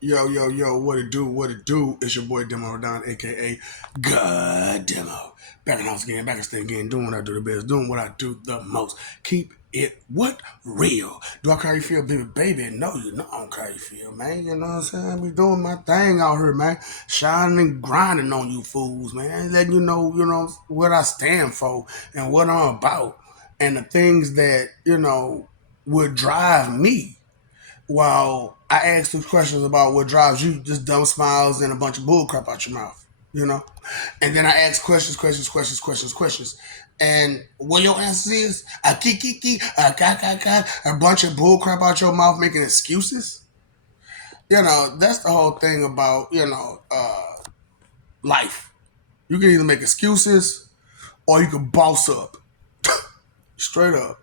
Yo, yo, yo, what it do? What it do? It's your boy Demo Don, aka God Demo. Back in the house again, back in state again, doing what I do the best, doing what I do the most. Keep it what real. Do I care how you feel, baby? Baby, no, you know I don't care how you feel, man. You know what I'm saying? I be doing my thing out here, man. Shining and grinding on you fools, man. Letting you know what I stand for and what I'm about. And the things that, would drive me while I ask those questions about what drives you, just dumb smiles and a bunch of bull crap out your mouth, you know? And then I ask questions. And what your answer is, a kiki, a ka, a bunch of bull crap out your mouth making excuses. That's the whole thing about, life. You can either make excuses or you can boss up. Straight up.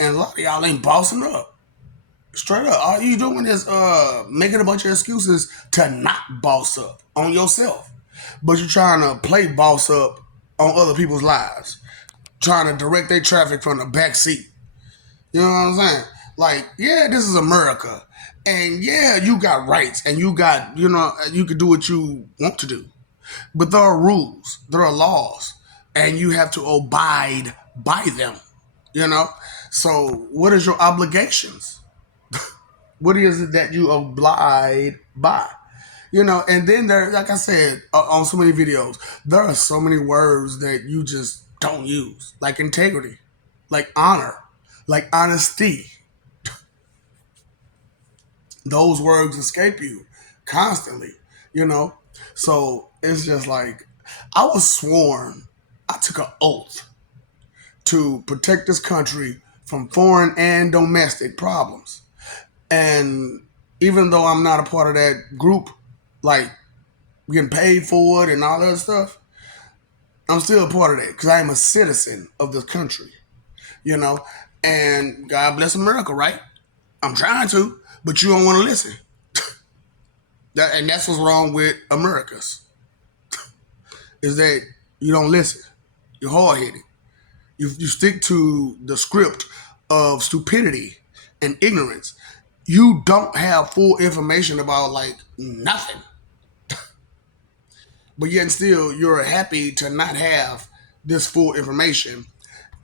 And a lot of y'all ain't bossing up. Straight up, all you doing is making a bunch of excuses to not boss up on yourself, but you're trying to play boss up on other people's lives, trying to direct their traffic from the back seat. You know what I'm saying? Like, yeah, this is America, and yeah, you got rights, and you got, you can do what you want to do, but there are rules, there are laws, and you have to abide by them. You know, so what is your obligations? What is it that you abide by? And then there, like I said, on so many videos, there are so many words that you just don't use, like integrity, like honor, like honesty. Those words escape you constantly, you know? So it's just like, I was sworn, I took an oath to protect this country from foreign and domestic problems. And even though I'm not a part of that group, like getting paid for it and all that stuff, I'm still a part of that because I am a citizen of this country, you know. And God bless America, right? I'm trying to, but you don't want to listen. And that's what's wrong with Americas, is that you don't listen. You're hard headed. You stick to the script of stupidity and ignorance. You don't have full information about like nothing. But yet still you're happy to not have this full information,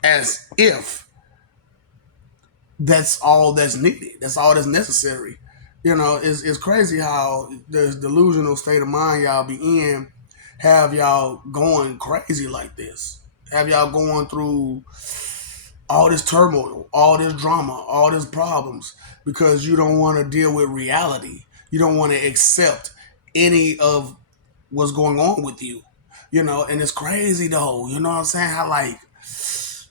as if that's all that's needed. That's all that's necessary. It's crazy how this delusional state of mind y'all be in have y'all going crazy like this. Have y'all going through all this turmoil, all this drama, all these problems because you don't want to deal with reality. You don't want to accept any of what's going on with you. And it's crazy though. You know what I'm saying? How like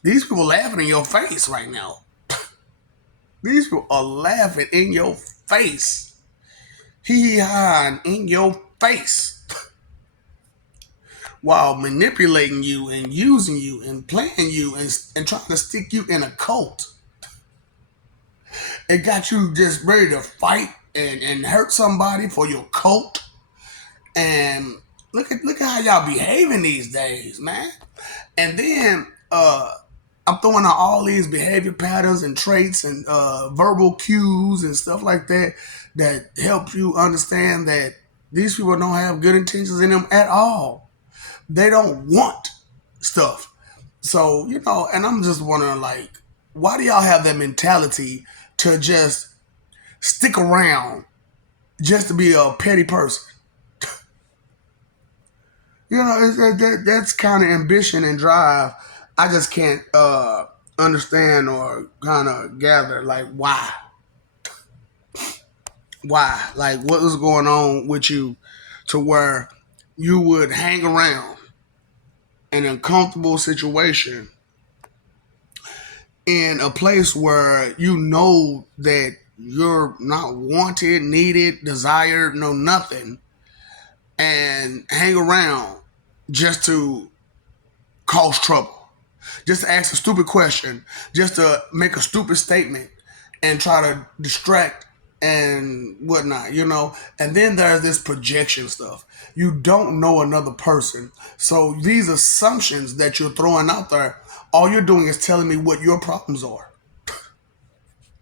these people laughing in your face right now. These people are laughing in your face. Hee haw in your face. While manipulating you and using you and playing you and trying to stick you in a cult. It got you just ready to fight and hurt somebody for your cult. And look at how y'all behaving these days, man. And then I'm throwing out all these behavior patterns and traits and verbal cues and stuff like that that help you understand that these people don't have good intentions in them at all. They don't want stuff. So, and I'm just wondering, like, why do y'all have that mentality to just stick around just to be a petty person? That's kind of ambition and drive. I just can't understand or kind of gather, like, why, like, what was going on with you to where you would hang around an uncomfortable situation in a place where you know that you're not wanted, needed, desired, no nothing, and hang around just to cause trouble, just to ask a stupid question, just to make a stupid statement and try to distract and whatnot, And then there's this projection stuff. You don't know another person. So these assumptions that you're throwing out there, all you're doing is telling me what your problems are.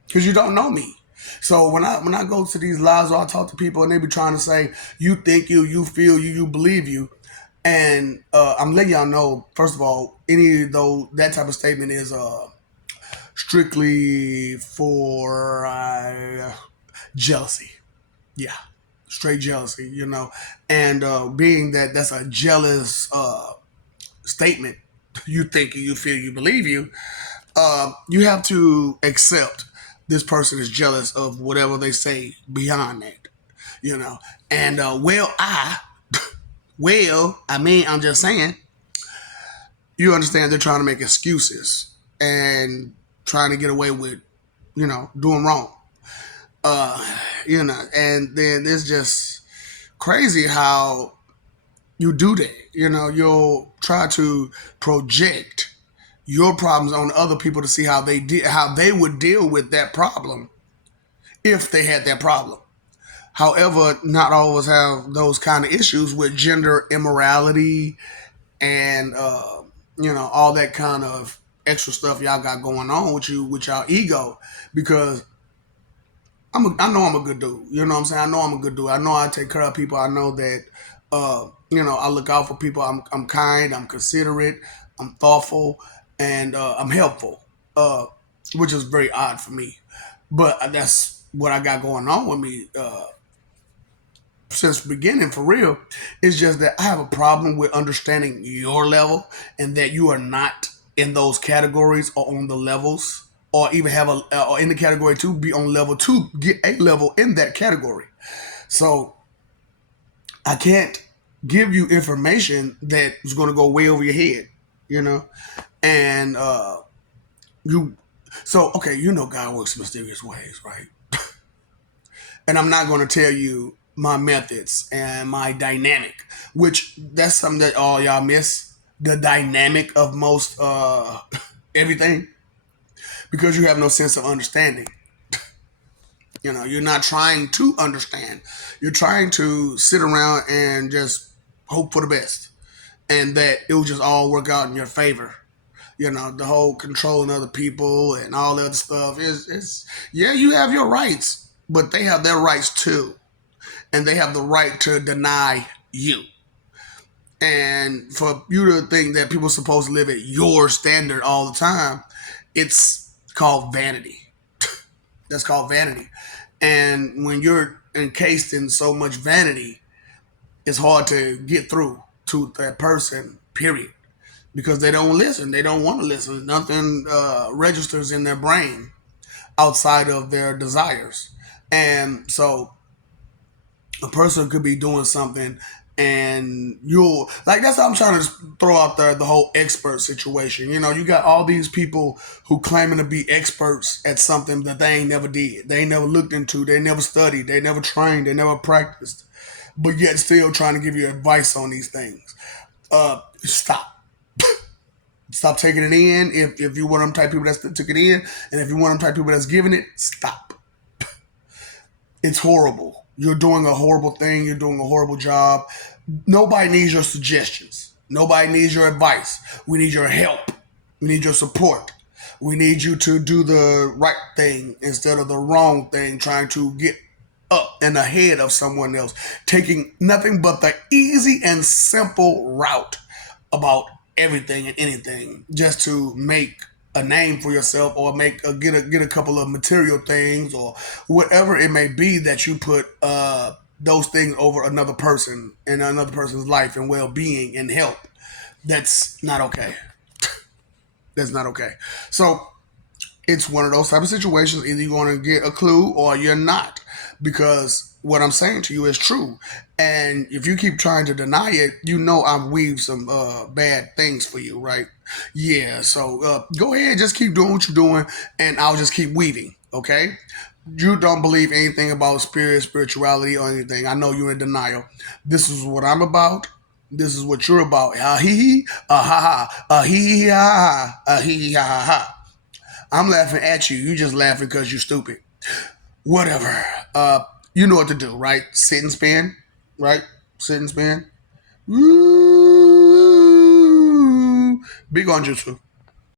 Because you don't know me. So when I go to these lives or I talk to people and they be trying to say you think you feel you believe you, and I'm letting y'all know first of all, any though that type of statement is strictly for jealousy. Yeah, straight jealousy. And being that that's a jealous statement, you think you feel you believe you. You have to accept this person is jealous of whatever they say beyond that, you know. And I mean, I'm just saying, you understand they're trying to make excuses and trying to get away with, doing wrong. Uh, and then it's just crazy how you do that. You'll try to project your problems on other people to see how they would deal with that problem if they had that problem. However, not all of us have those kind of issues with gender immorality and all that kind of extra stuff y'all got going on with y'all ego. Because I know I'm a good dude. You know what I'm saying? I know I'm a good dude. I know I take care of people. I know that I look out for people. I'm kind. I'm considerate. I'm thoughtful, and I'm helpful. Which is very odd for me, but that's what I got going on with me since the beginning. For real, it's just that I have a problem with understanding your level and that you are not in those categories or on the levels or even have or in the category to be on level two, get a level in that category. So I can't give you information that is going to go way over your head, you know, and you. So okay, God works in mysterious ways, right? And I'm not going to tell you my methods and my dynamic, which that's something that all y'all miss. The dynamic of most everything, because you have no sense of understanding. You're not trying to understand. You're trying to sit around and just hope for the best, and that it will just all work out in your favor. The whole controlling other people and all that other stuff is yeah, you have your rights, but they have their rights too, and they have the right to deny you. And for you to think that people are supposed to live at your standard all the time, it's called vanity. That's called vanity. And when you're encased in so much vanity, it's hard to get through to that person, period. Because they don't listen. They don't want to listen. Nothing registers in their brain outside of their desires. And so a person could be doing something and you'll like that's how I'm trying to throw out there the whole expert situation. You got all these people who claiming to be experts at something that they ain't never did. They ain't never looked into, they never studied, they never trained, they never practiced, but yet still trying to give you advice on these things. Stop taking it in. If you want them type people that took it in, and if you want them type people that's giving it, stop. It's horrible. You're doing a horrible thing. You're doing a horrible job. Nobody needs your suggestions. Nobody needs your advice. We need your help. We need your support. We need you to do the right thing instead of the wrong thing, trying to get up and ahead of someone else, taking nothing but the easy and simple route about everything and anything just to make a name for yourself or get a couple of material things or whatever it may be that you put those things over another person and another person's life and well-being and help. That's not okay. That's not okay. So it's one of those type of situations. Either you're going to get a clue or you're not, because what I'm saying to you is true. And if you keep trying to deny it, I've weaved some bad things for you, right? Yeah. So go ahead, just keep doing what you're doing, and I'll just keep weaving. Okay. You don't believe anything about spirituality or anything. I know you're in denial. This is what I'm about. This is what you're about. Ah hee hee, ah ha ha, ah hee hee ha ha, ah hee hee ha ha ha. I'm laughing at you. You just laughing because you're stupid. Whatever. You know what to do, right? Sit and spin, right? Sit and spin. Ooh. Big on jutsu.